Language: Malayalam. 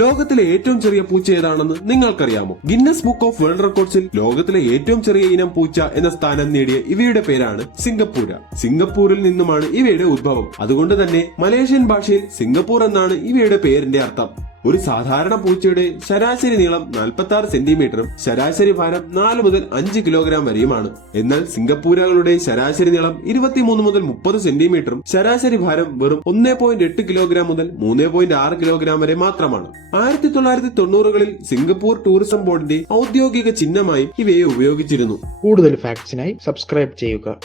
ലോകത്തിലെ ഏറ്റവും ചെറിയ പൂച്ച ഏതാണെന്ന് നിങ്ങൾക്കറിയാമോ? ഗിന്നസ് ബുക്ക് ഓഫ് വേൾഡ് റെക്കോർഡ്സിൽ ലോകത്തിലെ ഏറ്റവും ചെറിയ ഇനം പൂച്ച എന്ന സ്ഥാനം നേടിയ ഇവയുടെ പേരാണ് സിംഗപ്പൂര. സിംഗപ്പൂരിൽ നിന്നുമാണ് ഇവയുടെ ഉദ്ഭവം. അതുകൊണ്ട് തന്നെ മലേഷ്യൻ ഭാഷയിൽ സിംഗപ്പൂർ എന്നാണ് ഇവയുടെ പേരിന്റെ അർത്ഥം. ഒരു സാധാരണ പൂച്ചയുടെ ശരാശരി നീളം 46 സെന്റിമീറ്ററും ശരാശരി ഭാരം 4 മുതൽ 5 കിലോഗ്രാം വരെയുമാണ്. എന്നാൽ സിംഗപ്പൂരകളുടെ ശരാശരി നീളം 23 മുതൽ 30 സെന്റിമീറ്ററും ശരാശരി ഭാരം വെറും 1.8 കിലോഗ്രാം മുതൽ 3.6 കിലോഗ്രാം വരെ മാത്രമാണ്. 1990കളിൽ സിംഗപ്പൂർ ടൂറിസം ബോർഡിന്റെ ഔദ്യോഗിക ചിഹ്നമായി ഇവയെ ഉപയോഗിച്ചിരുന്നു. കൂടുതൽ ഫാക്ട്സിനായി സബ്സ്ക്രൈബ് ചെയ്യുക.